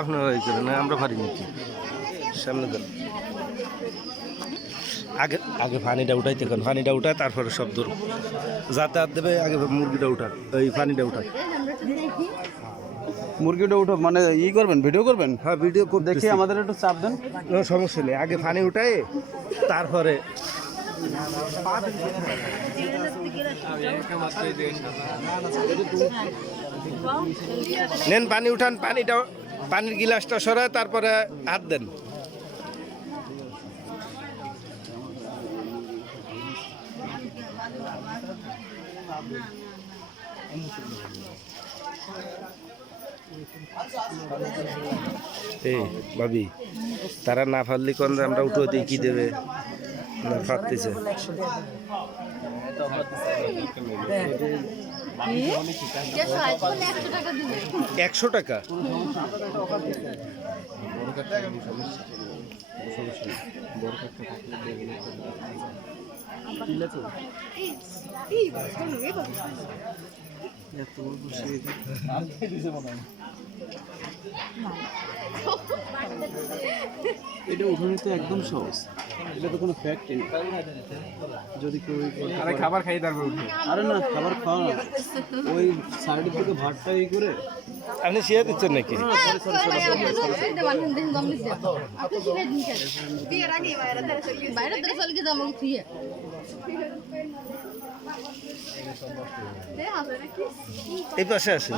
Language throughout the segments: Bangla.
আপনারা এই করে না, আমরা পারি নাকি সামনে দেন। আগে আগে পানিটা উঠাইতে কারণ পানিটা উঠায় তারপরে সব দূর যাতায়াত দেবে। আগে মুরগিটা উঠান, এই পানিটা উঠান। মুরগিটা উঠো মানে ই করবেন, ভিডিও করবেন? হ্যাঁ ভিডিও করে দেখি, আমাদের একটু চাপ দেন। কোনো সমস্যা নেই, আগে পানি উঠায় তারপরে নেন পানি উঠান। পানিটা পানির গিলাসটা সরায় তারপরে হাত দেন। এই ভাবি তারা না পারলে কোন আমরা উঠে দিই কি দেবে না পারতেছে। একশো টাকা এটা উঠানো তো একদম সহজ, এটা তো কোনো ফ্যাক্ট নেই। যদি কেউ খাবার খাই তারপর উঠে, আরে না খাবার খাওয়া না, ওই সাইডের থেকে ভাতটা ই করে আপনি শিয়া দিচ্ছেন নাকি? এই পাশে আসেন।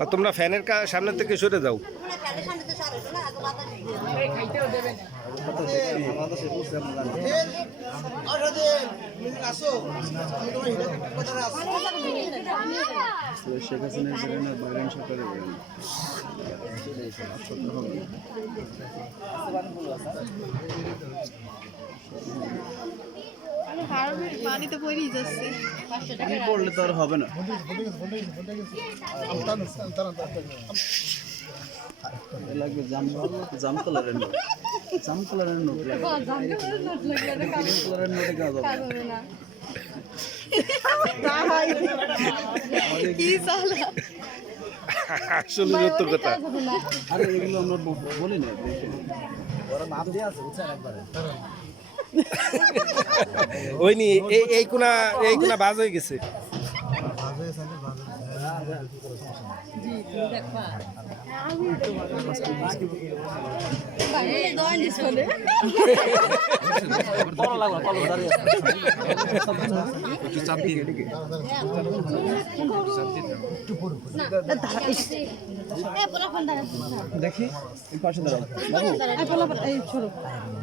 আর তোমরা ফ্যানের সামনে থেকে সরে যাও। শেখ হাসিনার কারণে বাইরেন সরকারের পানিতে পড়েই যাচ্ছে, পড়লে তো আর হবে না। লাগবে জাম কালারের নোট, জাম কালারের নোট লাগবে, গ্রিন কালারের নোটে কাজ হবে না। আসলে সত্য কথা। আরে এগুলো নোট বলি না, ওই নি এই কোনা বাজ হয়ে গেছে। দেখি পাশে দাঁড়াও,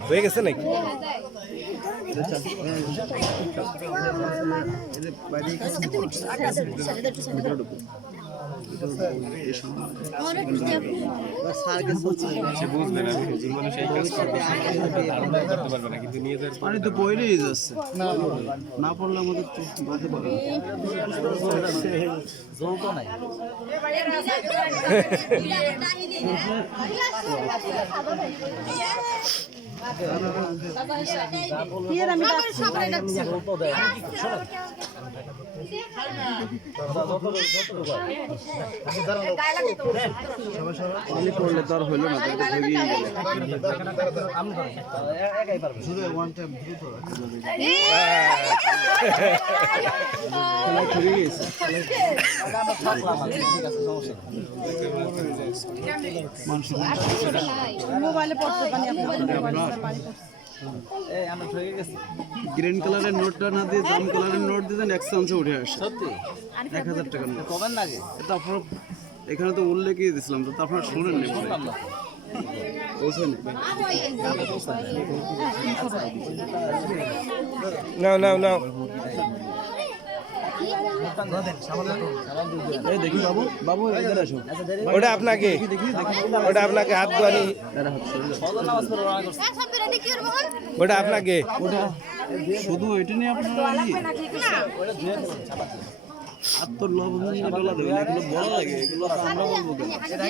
হয়ে গেছে নাকি? পানি তো পড়েই যাচ্ছে, না পড়লে আমাদের বলতে পারবে পানি পড়লে তো আর হইলো না, মোবাইলে পড়তে পারি। গ্রিন কালারের নোটটা না দিয়ে জাম কালারের নোট দিতেন, এক চান্সে উঠে আসে 1000 টাকার নোট। তারপর এখানে তো উল্লেখই দিয়েছিলাম, তো আপনারা শোনেন নি নাও নাও নাও এই দেখি বাবু বাবু এদের আসো ওটা আপনাকে ওটা আপনাকে হাত ধোয়ানি ওটা আপনাকে ওটা শুধু এটা নিয়ে আপনারা আর তো লবণ ডলা দেবেন এগুলো বড় লাগে এগুলো তো আমরা বলবো কেন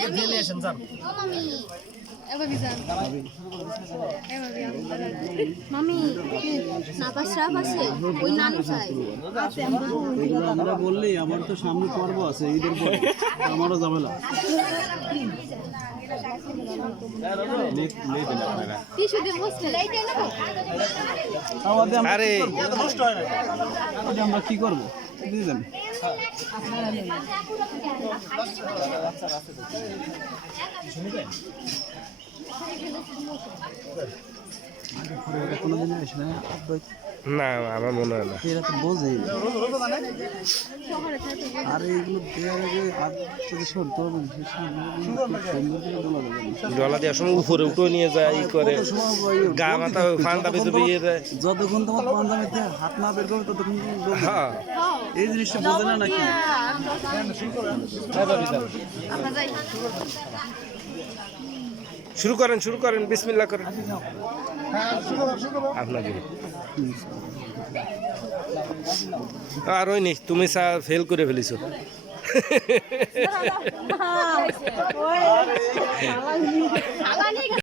মামি না পাশরা পাশে ওই নানু চাই এগুলো আমরা বললেই আমার তো সামনে পর্ব আছে ঈদের পরে আমারও ঝামেলা টিস্যু দিয়ে বসতে লাইট এনে দাও আরে আমরা কি করবো বুঝলেন কোনোদিন আসে না না আমার মনে হয় না এরা তো বোঝে আর এইগুলো দেওয়ার আগে হাত যদি সরতে হবে ডলা দেওয়ার সময় উপরে উঠে নিয়ে যায় ই করে গা মাথা ফান্ডা ভিতরে দিয়ে দেয় যতক্ষণ তোমার পাঞ্জাবিতে হাত না বের করবে ততক্ষণ তুমি ডলবে। হ্যাঁ এই জিনিসটা বোঝে না নাকি শুরু করেন বিসমিল্লাহ করেন আপনাকে আর ওই নি তুমি ফেল করে ফেলিছো খালা নিয়ে